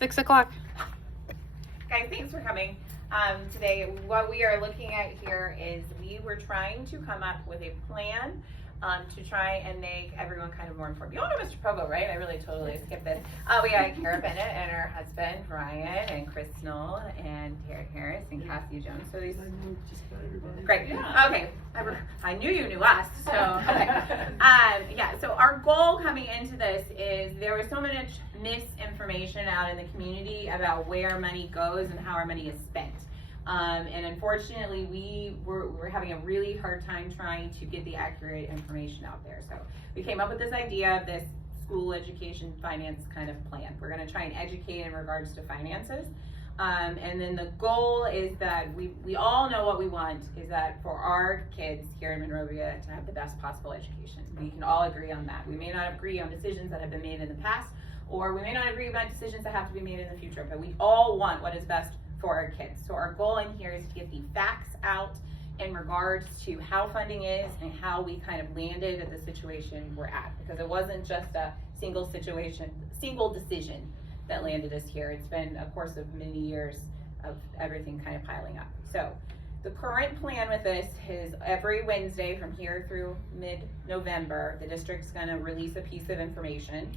6 o'clock. Guys, thanks for coming. Today, what we are looking at here is we were trying to come up with a plan to try and make everyone kind of more informed. You all know Mr. Provo, right? I really totally skipped this. We got Kara Bennett and her husband, Ryan, and Chris Knoll, and Terry Harris, and Cassie Jones. So these, great. Yeah. Okay, I knew you knew us. So, okay. Yeah, so our goal coming into this is there was so much misinformation out in the community about where money goes and how our money is spent. And unfortunately, we're having a really hard time trying to get the accurate information out there. So we came up with this idea of this school education finance kind of plan. We're going to try and educate in regards to finances. And then the goal is that we all know what we want is that for our kids here in Monrovia to have the best possible education. We can all agree on that. We may not agree on decisions that have been made in the past, or we may not agree about decisions that have to be made in the future, but we all want what is best for our kids. So our goal in here is to get the facts out in regards to how funding is and how we kind of landed at the situation we're at, because it wasn't just a single decision that landed us here. It's been a course of many years of everything kind of piling up. So the current plan with this is every Wednesday from here through mid-November, the district's gonna release a piece of information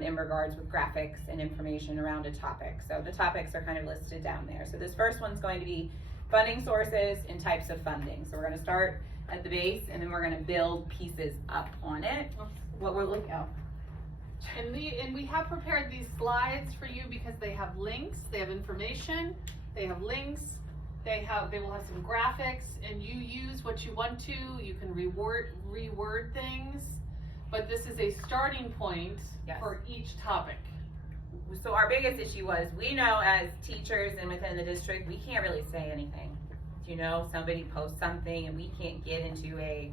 in regards with graphics and information around a topic. So the topics are kind of listed down there. So this first one's going to be funding sources and types of funding. So we're gonna start at the base and then we're gonna build pieces up on it. What we're looking at. And we have prepared these slides for you because they have links, they have information, they have links, they will have some graphics, and you use what you want to. You can reword things, but this is a starting point. Yes. For each topic. So our biggest issue was we know as teachers and within the district we can't really say anything. You know, somebody posts something and we can't get into a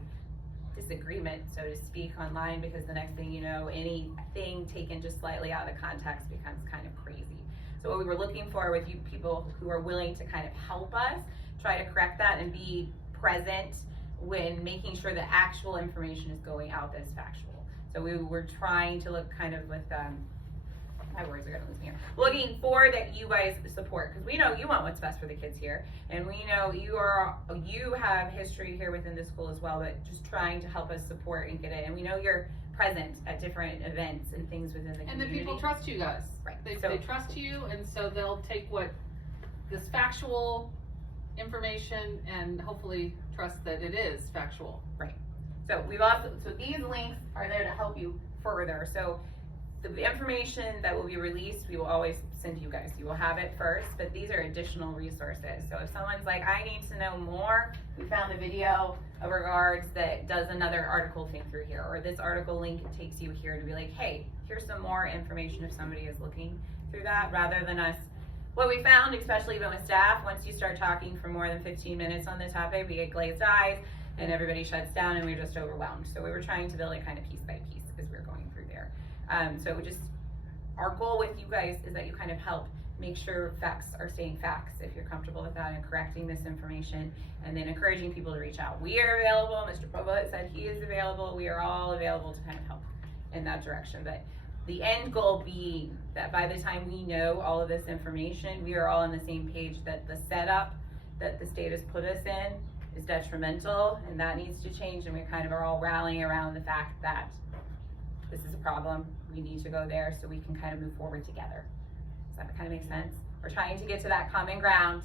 disagreement, so to speak, online, because the next thing you know, anything taken just slightly out of the context becomes kind of crazy. So what we were looking for with you people who are willing to kind of help us try to correct that and be present when making sure the actual information is going out that is factual. So we were trying to look kind of with, my words are gonna lose me here, looking for that you guys support, because we know you want what's best for the kids here, and we know you have history here within the school as well, but just trying to help us support and get it, and we know you're present at different events and things within the community. And the people trust you guys. Right. They trust you, and so they'll take this factual information and hopefully trust that it is factual. Right. So these links are there to help you further. So the information that will be released, we will always send you guys. You will have it first, but these are additional resources. So if someone's like, I need to know more, we found a video of regards that does another article thing through here, or this article link takes you here to be like, hey, here's some more information if somebody is looking through that, rather than us. What we found, especially even with staff, once you start talking for more than 15 minutes on the topic, we get glazed eyes, and everybody shuts down and we're just overwhelmed. So we were trying to build it kind of piece by piece as we were going through there. So our goal with you guys is that you kind of help make sure facts are staying facts if you're comfortable with that, and correcting this information, and then encouraging people to reach out. We are available. Mr. Provo said he is available. We are all available to kind of help in that direction. But the end goal being that by the time we know all of this information, we are all on the same page that the setup that the state has put us in is detrimental, and that needs to change, and we kind of are all rallying around the fact that this is a problem, we need to go there so we can kind of move forward together. Does that kind of make sense? We're trying to get to that common ground.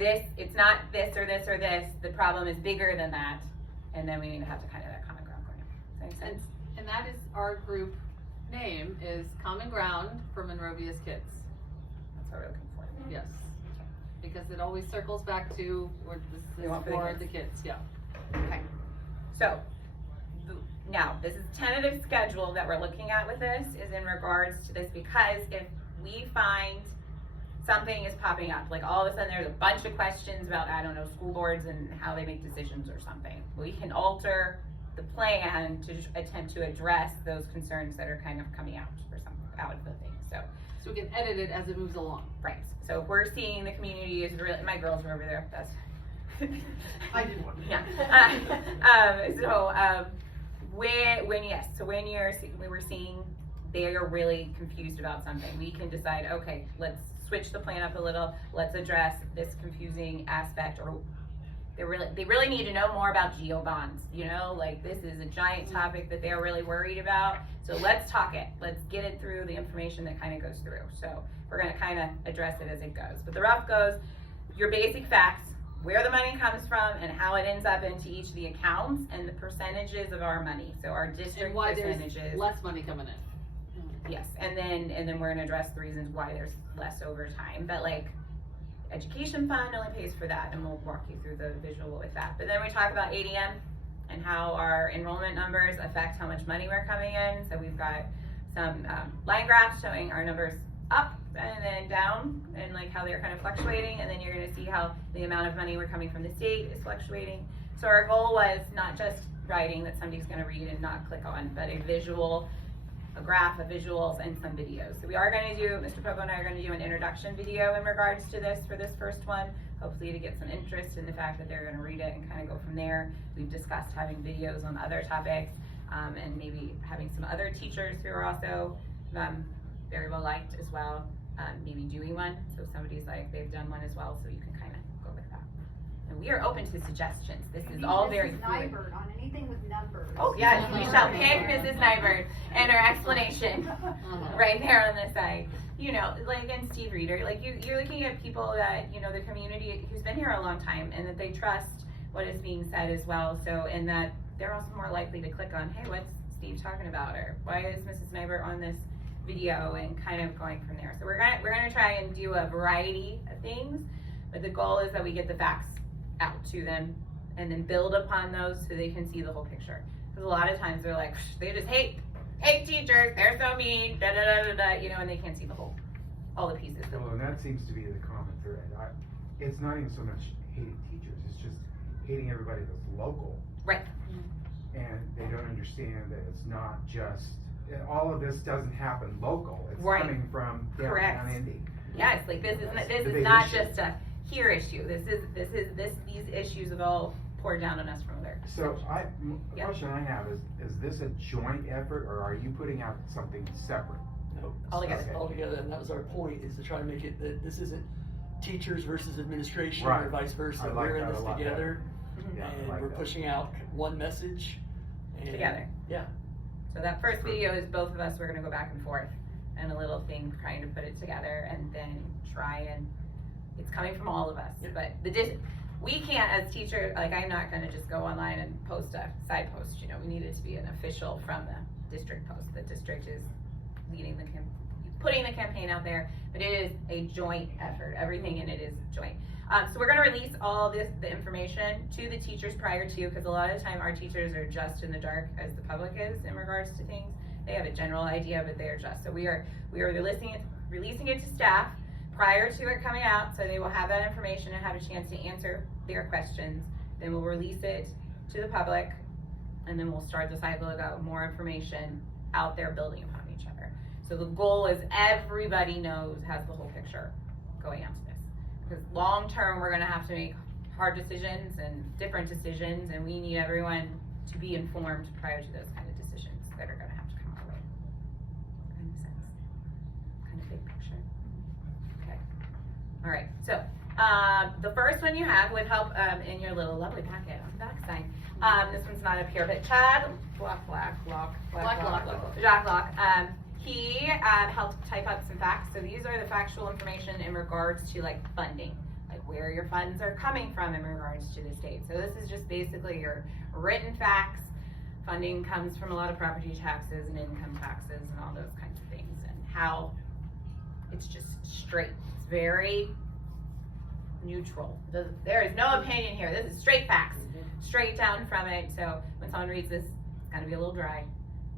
It's not this or this or this, the problem is bigger than that, and then we need to have to kind of that common ground going. Does that make sense? And that is our group name, is Common Ground for Monrovia's Kids. That's what we're looking for. Yes. Because it always circles back to where this is for the kids. Yeah. Okay. So now this is tentative schedule that we're looking at with this is in regards to this, because if we find something is popping up, like all of a sudden there's a bunch of questions about, I don't know, school boards and how they make decisions or something, we can alter the plan to attempt to address those concerns that are kind of coming out or something out of the thing. So we can edit it as it moves along. Right. So if we're seeing the community is really, my girls were over there. That's. I did one. Yeah. When we were seeing they are really confused about something, we can decide, okay, let's switch the plan up a little, let's address this confusing aspect, or they really need to know more about geo bonds, you know, like this is a giant topic that they're really worried about. So let's talk it. Let's get it through the information that kind of goes through. So we're going to kind of address it as it goes. But the rough goes, your basic facts, where the money comes from and how it ends up into each of the accounts, and the percentages of our money. So our district and why percentages. there's less money coming in. Yes, and then we're gonna address the reasons why there's less overtime. But like, education fund only pays for that, and we'll walk you through the visual with that. But then we talk about ADM and how our enrollment numbers affect how much money we're coming in. So we've got some line graphs showing our numbers up and then down, and like how they're kind of fluctuating. And then you're gonna see how the amount of money we're coming from the state is fluctuating. So our goal was not just writing that somebody's gonna read and not click on, but a visual, a graph of visuals and some videos. So we are going to do, Mr. Pogo and I are going to do an introduction video in regards to this for this first one, hopefully to get some interest in the fact that they're going to read it and kind of go from there. We've discussed having videos on other topics, and maybe having some other teachers who are also very well liked as well, maybe doing one. So if somebody's like, they've done one as well, so you can kind of go with that. And we are open to suggestions. This is all very fluid. Nyberg on anything with numbers. Oh yes, we shall pick Mrs. Nyberg and her explanation right there on the side. You know, like, and Steve Reader, like you're looking at people that, you know, the community who's been here a long time, and that they trust what is being said as well. So, and that they're also more likely to click on, hey, what's Steve talking about? Or why is Mrs. Nyberg on this video, and kind of going from there. So we're gonna try and do a variety of things, but the goal is that we get the facts out to them and then build upon those so they can see the whole picture. Because a lot of times they're like, they just hate teachers, they're so mean, da da da da da, you know, and they can't see the whole, all the pieces. Well, and that seems to be the common thread. It's not even so much hating teachers, it's just hating everybody that's local. Right. And they don't understand that it's not just, all of this doesn't happen local, it's Right. coming from downtown Indy. Yeah, it's like this is the big not issue. just a here issue. These issues have all poured down on us from there. So the Yeah. question I have is this a joint effort, or are you putting out something separate? No, All together. all together, and that was our point, is to try to make it that this isn't teachers versus administration Right. or vice versa. I like We're in that this a lot together, Yeah, I and like we're that. pushing out one message. And Together. Yeah. So that first video is both of us, we're gonna go back and forth and a little thing trying to put it together, and then try and, it's coming from all of us. Yeah. But we can't as teachers, like I'm not gonna just go online and post a side post, you know, we need it to be an official from the district post. The district is leading putting the campaign out there, but it is a joint effort. Everything in it is joint. So we're gonna release all the information to the teachers prior to, because a lot of the time our teachers are just in the dark as the public is in regards to things. They have a general idea, but they are just. So we are releasing it to staff prior to it coming out, so they will have that information and have a chance to answer their questions. Then we'll release it to the public, and then we'll start the cycle of more information out there building upon each other. So the goal is everybody has the whole picture going out to this. Because long term, we're gonna have to make hard decisions and different decisions, and we need everyone to be informed prior to those kind of decisions that are gonna have to come our way. Does that make sense? Kind of big picture. Okay. All right, so the first one you have would help in your little lovely packet on the back side. This one's not up here, but Chad Blacklock, he helped type up some facts. So these are the factual information in regards to like funding, like where your funds are coming from in regards to the state. So this is just basically your written facts. Funding comes from a lot of property taxes and income taxes and all those kinds of things, and how it's just straight. It's very neutral. There is no opinion here. This is straight facts, straight down from it. So when someone reads this, it's gonna be a little dry.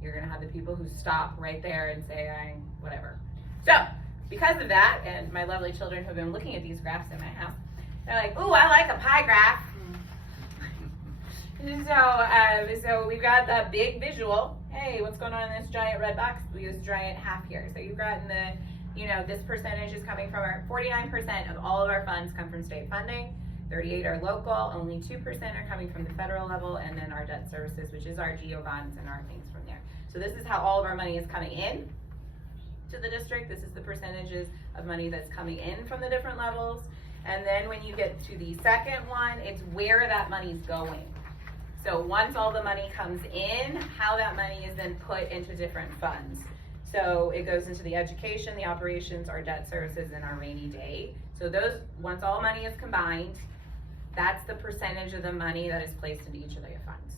You're gonna have the people who stop right there and say, whatever. So because of that, and my lovely children who have been looking at these graphs in my house, they're like, ooh, I like a pie graph. So we've got the big visual. Hey, what's going on in this giant red box? We use giant half here. So you've got this percentage is coming from 49% of all of our funds come from state funding, 38 are local, only 2% are coming from the federal level, and then our debt services, which is our geo bonds and our things from there. So this is how all of our money is coming in. to the district. This is the percentages of money that's coming in from the different levels. And then when you get to the second one, it's where that money's going. So once all the money comes in, how that money is then put into different funds. So it goes into the education, the operations, our debt services, and our rainy day. So those, once all money is combined, that's the percentage of the money that is placed into each of the funds.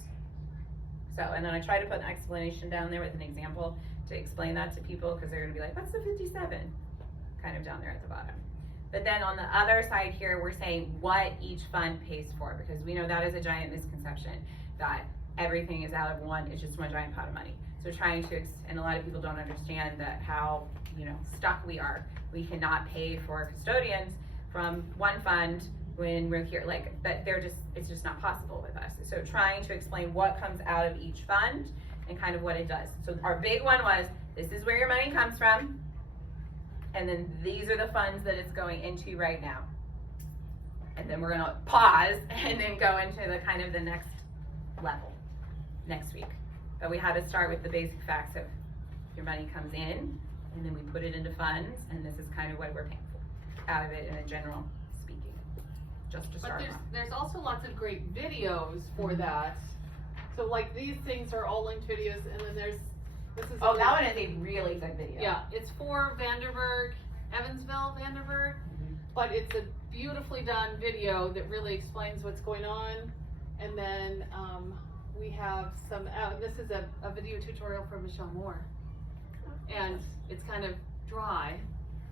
So, and then I try to put an explanation down there with an example to explain that to people, because they're gonna be like, what's the 57? Kind of down there at the bottom. But then on the other side here, we're saying what each fund pays for, because we know that is a giant misconception, that everything is out of one, it's just one giant pot of money. So trying to, and a lot of people don't understand that how, stuck we are. We cannot pay for custodians from one fund when we're here, but it's just not possible with us. So trying to explain what comes out of each fund and kind of what it does. So our big one was, this is where your money comes from, and then these are the funds that it's going into right now. And then we're gonna pause and then go into the kind of the next level next week. But we had to start with the basic facts of your money comes in, and then we put it into funds, and this is kind of what we're paying for out of it in a general speaking, just to start. But there's also lots of great videos for that. So like these things are all linked videos, and then this is. Oh, that one is a really good video. Yeah, it's for Evansville, Vanderburg, but it's a beautifully done video that really explains what's going on. And then we have some, this is a video tutorial from Michelle Moore. And it's kind of dry,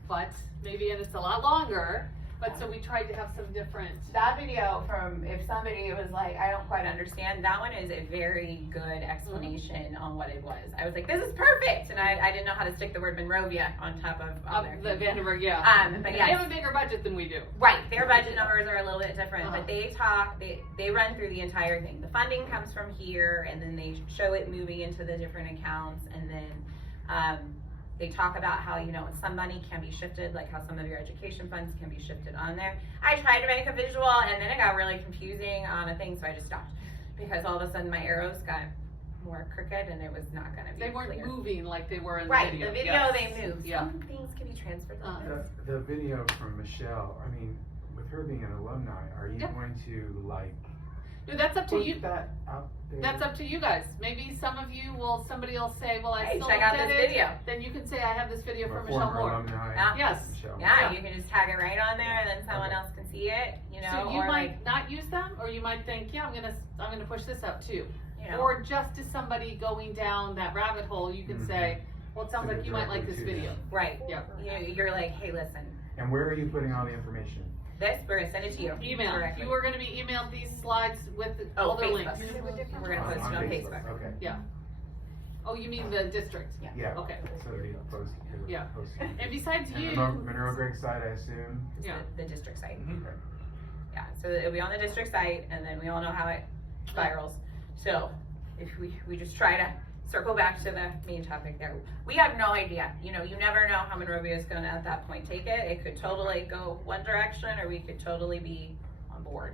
but maybe, and it's a lot longer, but so we tried to have some different. That video from, if somebody was like, I don't quite understand, that one is a very good explanation on what it was. I was like, this is perfect! And I didn't know how to stick the word Monrovia on top of The Vanderburg, yeah. But They yes. have a bigger budget than we do. Right, their budget numbers are a little bit different, Uh-huh. but they run through the entire thing. The funding comes from here, and then they show it moving into the different accounts, and then they talk about how, some money can be shifted, like how some of your education funds can be shifted on there. I tried to make a visual, and then it got really confusing on a thing, so I just stopped. Because all of a sudden my arrows got more crooked, and it was not gonna be They weren't clear. moving like they were in the Right, video. the video Yes. they moved. Yeah. Some things can be transferred like this. The video from Michelle, I mean, with her being an alumni, are you Yeah. going to No, that's up to put you. that out there? That's up to you guys. Maybe some of you somebody will say, well, I Hey, still check out did this it. video. Then you can say, I have this video Or from Michelle former Moore. alumni, Yeah. Yes. Michelle. Yeah, Yeah. you can just tag it right on there, and then someone Okay. else can see it, So you or might not use them, or you might think, yeah, I'm gonna push this out too. like, Or just as somebody going down that rabbit hole, you can Mhm. say, well, it sounds Send like it you might like this directly to video. them. right. Yeah. You're like, hey, listen, And where are you putting all the information? this, we're gonna send it to you. Email. directly. You are gonna be emailed these slides with Oh, all their Facebook. links. We're gonna post it on Facebook. Okay. Oh, you mean the district? Yeah. Okay. So the post. Yeah. posting. And besides And you, the Monroe Greg side, I assume. It's Yeah. the district site. Okay. Yeah, so it'll be on the district site, and then we all know how it spirals. So if we just try to circle back to the main topic there. We have no idea. You never know how Monrovia is gonna at that point take it. It could totally go one direction, or we could totally be on board.